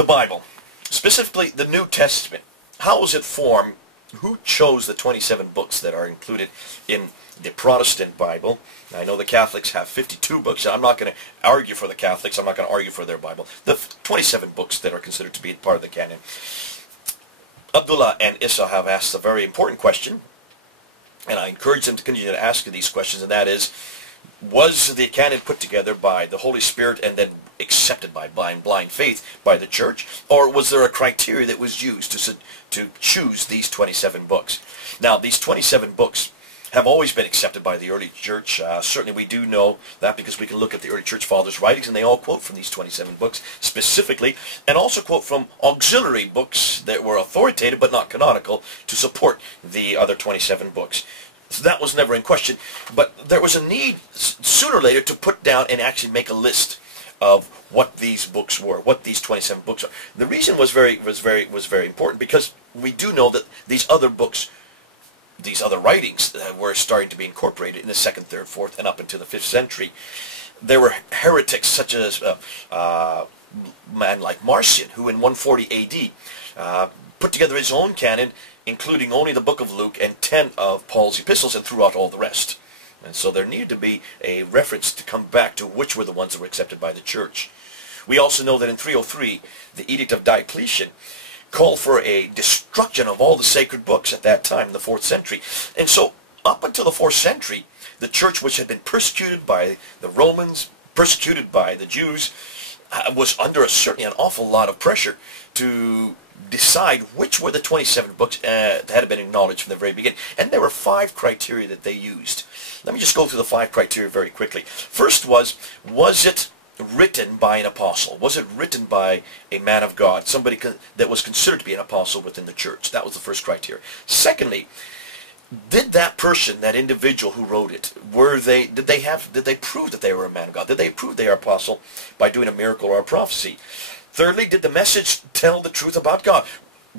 The Bible, specifically the New Testament, how was it formed? Who chose the 27 books that are included in the Protestant Bible? I know the Catholics have 52 books. I'm not going to argue for the Catholics. I'm not going to argue for their Bible. The 27 books that are considered to be part of the canon. Abdullah and Issa have asked a very important question, and I encourage them to continue to ask these questions, and that is, was the canon put together by the Holy Spirit and then accepted by blind faith by the church, or was there a criteria that was used to choose these 27 books? Now, these 27 books have always been accepted by the early church. Certainly we do know that because we can look at the early church fathers' writings, and they all quote from these 27 books specifically, and also quote from auxiliary books that were authoritative but not canonical to support the other 27 books. So that was never in question, but there was a need sooner or later to put down and actually make a list of what these books were, what these 27 books are. The reason was very important because we do know that these other books, these other writings were starting to be incorporated in the 2nd, 3rd, 4th, and up into the 5th century. There were heretics such as a man like Marcion, who in 140 AD put together his own canon, including only the book of Luke and 10 of Paul's epistles, and threw out all the rest. And so there needed to be a reference to come back to which were the ones that were accepted by the church. We also know that in 303, the Edict of Diocletian called for a destruction of all the sacred books at that time, in the 4th century. And so up until the 4th century, the church, which had been persecuted by the Romans, persecuted by the Jews, was under certainly an awful lot of pressure to decide which were the 27 books that had been acknowledged from the very beginning. And there were 5 criteria that they used. Let me just go through the 5 criteria very quickly. First was it written by an apostle? Was it written by a man of God, somebody that was considered to be an apostle within the church? That was the first criteria. Secondly, did that person, that individual who wrote it, did they prove that they were a man of God? Did they prove they are apostle by doing a miracle or a prophecy? Thirdly, did the message tell the truth about God?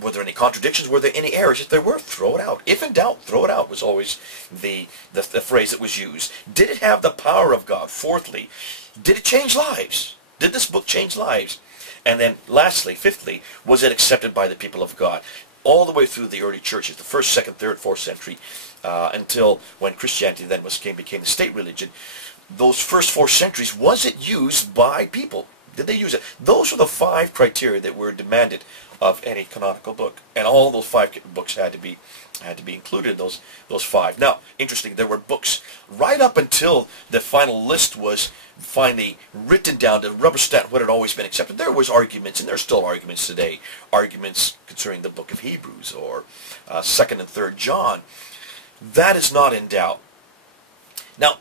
Were there any contradictions? Were there any errors? If there were, throw it out. If in doubt, throw it out was always the phrase that was used. Did it have the power of God? Fourthly, did it change lives? Did this book change lives? And then lastly, fifthly, was it accepted by the people of God? All the way through the early churches, the 1st, 2nd, 3rd, 4th century, until when Christianity then became the state religion. Those first 4 centuries, was it used by people? Did they use it? Those were the 5 criteria that were demanded of any canonical book, and all those 5 books had to be included in those 5. Now, interesting, there were books right up until the final list was finally written down to rubber stamp what had always been accepted. There was arguments, and there's still arguments today. Arguments concerning the book of Hebrews or 2nd and 3rd John. That is not in doubt. Now,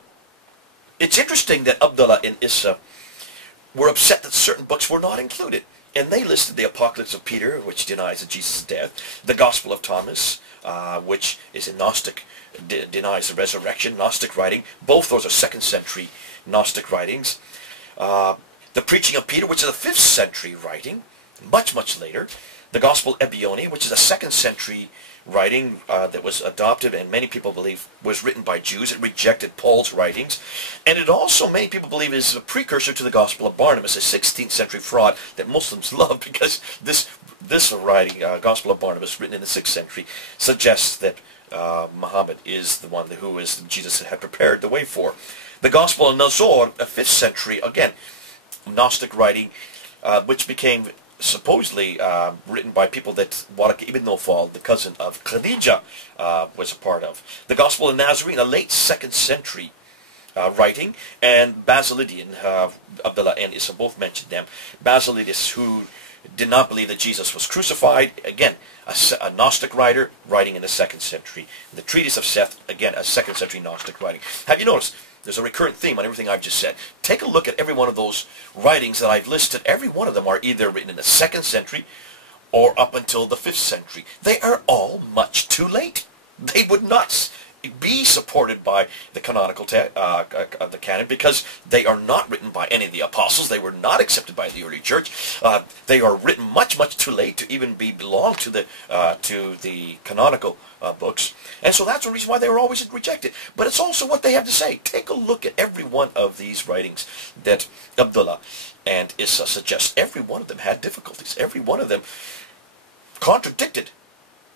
it's interesting that Abdullah and Issa were upset that certain books were not included. And they listed the Apocalypse of Peter, which denies that Jesus is dead, the Gospel of Thomas, which is a Gnostic, denies the resurrection, Gnostic writing. Both those are 2nd century Gnostic writings. The Preaching of Peter, which is a 5th century writing, much, much later. The Gospel Ebione, which is a 2nd century writing that was adopted and many people believe was written by Jews. It rejected Paul's writings. And it also, many people believe, is a precursor to the Gospel of Barnabas, a 16th century fraud that Muslims love because this writing, Gospel of Barnabas, written in the 6th century, suggests that Muhammad is the one who Jesus had prepared the way for. The Gospel of Nazor, a 5th century, again, Gnostic writing, which became supposedly written by people that Waraq ibn Nawfal, the cousin of Khadija, was a part of. The Gospel of Nazarene, a late 2nd century writing, and Basilidian, Abdullah and Issa both mentioned them. Basilidius, who did not believe that Jesus was crucified, again, a Gnostic writer writing in the 2nd century. The Treatise of Seth, again, a 2nd century Gnostic writing. Have you noticed? There's a recurrent theme on everything I've just said. Take a look at every one of those writings that I've listed. Every one of them are either written in the 2nd century or up until the 5th century. They are all much too late. They would not be supported by the canonical the canon, because they are not written by any of the apostles. They were not accepted by the early church. They are written much, much too late to even belong to the canonical books. And so that's the reason why they were always rejected. But it's also what they have to say. Take a look at every one of these writings that Abdullah and Issa suggest. Every one of them had difficulties. Every one of them contradicted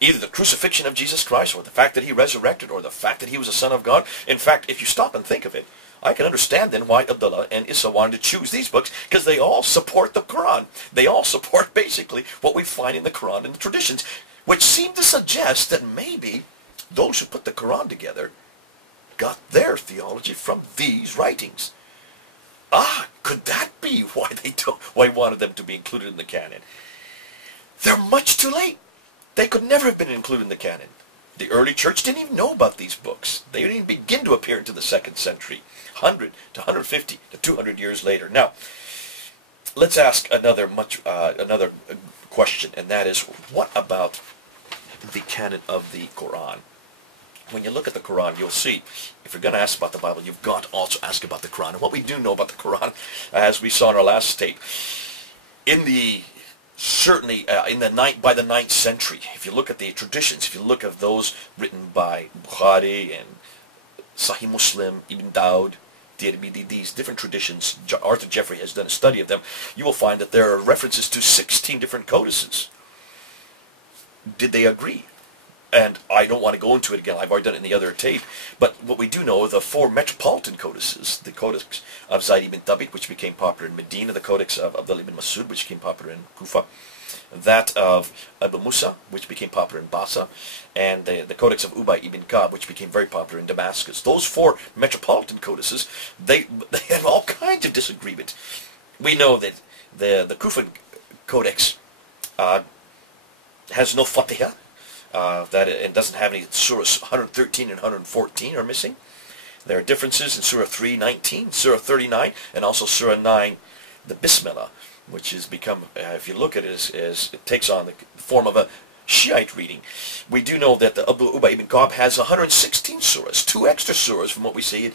either the crucifixion of Jesus Christ, or the fact that he resurrected, or the fact that he was a son of God. In fact, if you stop and think of it, I can understand then why Abdullah and Issa wanted to choose these books, because they all support the Quran. They all support basically what we find in the Quran and the traditions, which seem to suggest that maybe those who put the Quran together got their theology from these writings. Could that be why why wanted them to be included in the canon? They're much too late. They could never have been included in the canon. The early church didn't even know about these books. They didn't even begin to appear until the 2nd century, 100 to 150 to 200 years later. Now, let's ask another question, and that is, what about the canon of the Quran? When you look at the Quran, you'll see, if you're going to ask about the Bible, you've got to also ask about the Quran. And what we do know about the Quran, as we saw in our last tape, certainly by the 9th century, if you look at the traditions, if you look at those written by Bukhari and Sahih Muslim, Ibn Dawud, Tirmidhi, these different traditions, Arthur Jeffrey has done a study of them, you will find that there are references to 16 different codices. Did they agree? And I don't want to go into it again. I've already done it in the other tape. But what we do know, the 4 metropolitan codices, the Codex of Zayd ibn Thabit, which became popular in Medina, the Codex of Abdullah ibn Masud, which became popular in Kufa, that of Abu Musa, which became popular in Basra, and the Codex of Ubay ibn Ka'b, which became very popular in Damascus. Those 4 metropolitan codices, they had all kinds of disagreement. We know that the Kufan Codex has no Fatiha. That it doesn't have any surahs. 113 and 114 are missing. There are differences in Surah 3:19, Surah 39, and also Surah 9, the Bismillah, which has become, if you look at it, it takes on the form of a Shiite reading. We do know that the Abu Ubay ibn Ka'b has 116 surahs, 2 extra surahs from what we see in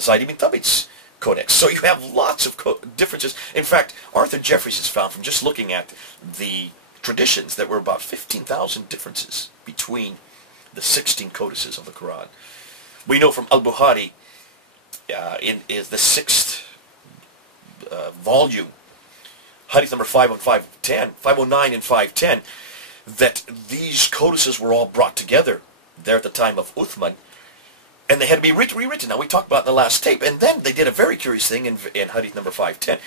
Zayd ibn Thabit's Codex. So you have lots of differences. In fact, Arthur Jeffries has found from just looking at the traditions that were about 15,000 differences between the 16 codices of the Quran. We know from Al-Bukhari is the 6th volume, hadith number 509 and 510, that these codices were all brought together there at the time of Uthman, and they had to be rewritten. Now, we talked about it in the last tape, and then they did a very curious thing in hadith number 510.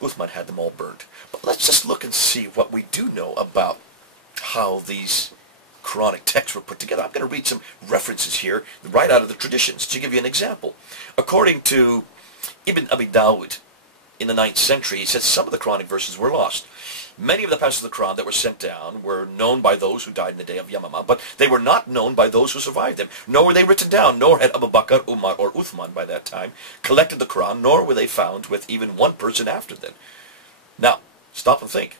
Uthman had them all burned. But let's just look and see what we do know about how these Quranic texts were put together. I'm going to read some references here right out of the traditions to give you an example. According to Ibn Abi Dawud, in the 9th century, he says some of the Quranic verses were lost. Many of the passages of the Quran that were sent down were known by those who died in the day of Yamama, but they were not known by those who survived them, nor were they written down, nor had Abu Bakr, Umar, or Uthman by that time collected the Quran, nor were they found with even one person after them. Now, stop and think.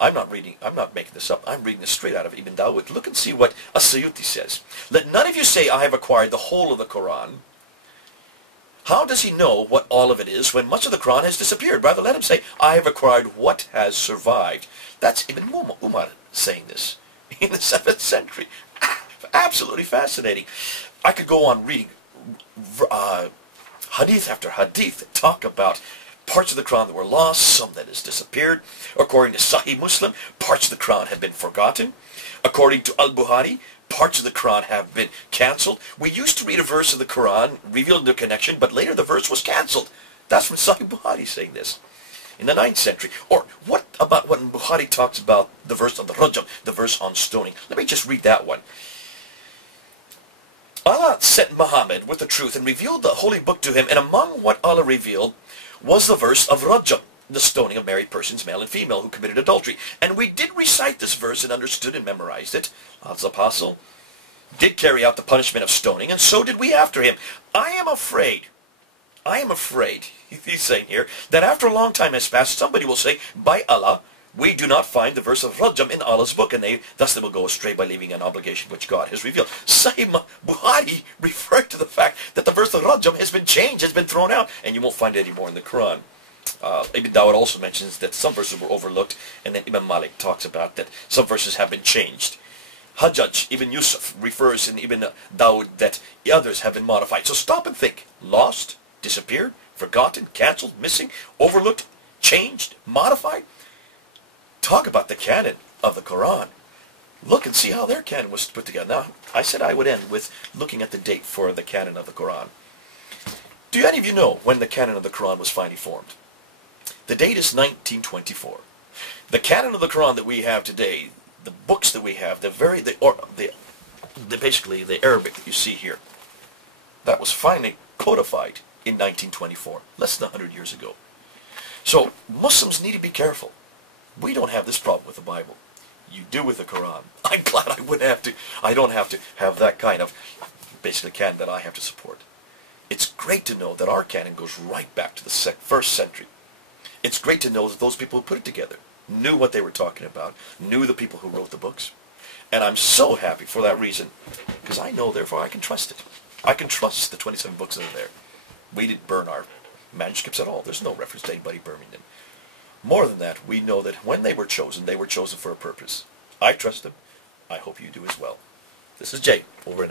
I'm not making this up. I'm reading this straight out of Ibn Dawud. Look and see what As-Suyuti says. Let none of you say, I have acquired the whole of the Quran. How does he know what all of it is when much of the Quran has disappeared? Rather, let him say, I have acquired what has survived. That's Ibn Umar saying this in the 7th century. Absolutely fascinating. I could go on reading hadith after hadith that talk about parts of the Quran that were lost, some that has disappeared. According to Sahih Muslim, parts of the Quran have been forgotten. According to Al-Bukhari, parts of the Quran have been cancelled. We used to read a verse of the Quran, revealed the connection, but later the verse was cancelled. That's from Sahih Bukhari saying this in the 9th century. Or what about when Bukhari talks about the verse on the Rajam, the verse on stoning? Let me just read that one. Allah sent Muhammad with the truth and revealed the holy book to him, and among what Allah revealed was the verse of Rajam, the stoning of married persons, male and female, who committed adultery. And we did recite this verse and understood and memorized it. Allah's apostle did carry out the punishment of stoning, and so did we after him. I am afraid, he's saying here, that after a long time has passed, somebody will say, by Allah, We do not find the verse of Rajam in Allah's book, and thus they will go astray by leaving an obligation which God has revealed. Sahih Bukhari referred to the fact that the verse of Rajam has been changed, has been thrown out, and you won't find it anymore in the Quran. Ibn Dawud also mentions that some verses were overlooked, and then Imam Malik talks about that some verses have been changed. Hajjaj, Ibn Yusuf, refers in Ibn Dawud that others have been modified. So stop and think. Lost, disappeared, forgotten, cancelled, missing, overlooked, changed, modified. Talk about the canon of the Quran. Look and see how their canon was put together. Now, I said I would end with looking at the date for the canon of the Quran. Do any of you know when the canon of the Quran was finally formed? The date is 1924. The canon of the Quran that we have today, the books that we have, basically the Arabic that you see here, that was finally codified in 1924, less than 100 years ago. So Muslims need to be careful. We don't have this problem with the Bible. You do with the Quran. I'm glad I don't have to have that kind of basically canon that I have to support. It's great to know that our canon goes right back to the first century. It's great to know that those people who put it together knew what they were talking about, knew the people who wrote the books. And I'm so happy for that reason, because I know, therefore, I can trust it. I can trust the 27 books that are there. We didn't burn our manuscripts at all. There's no reference to anybody burning them. More than that, we know that when they were chosen for a purpose. I trust them. I hope you do as well. This is Jay, over and out.